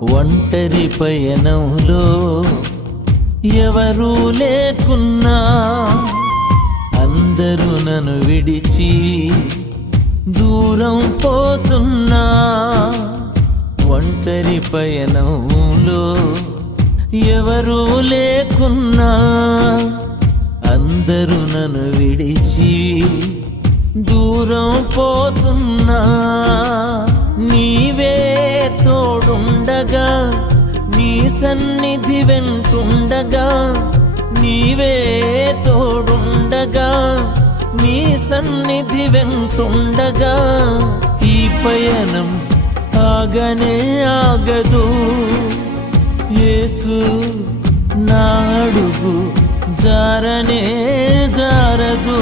ఒంటరి పయనంలో ఎవరూ లేకున్నా, అందరూ నన్ను విడిచి దూరం పోతున్నా. ఒంటరి పయనంలో ఎవరూ లేకున్నా, అందరూ నన్ను విడిచి దూరం పోతున్నా. నీవే తోడుండగా, నీ సన్నిధి వెంటుండగా, నీవే తోడుండగా, నీ సన్నిధి వెంటుండగా, ఈ పయనం ఆగనే ఆగదు. యేసు నా అడుగు జారనే జారదు.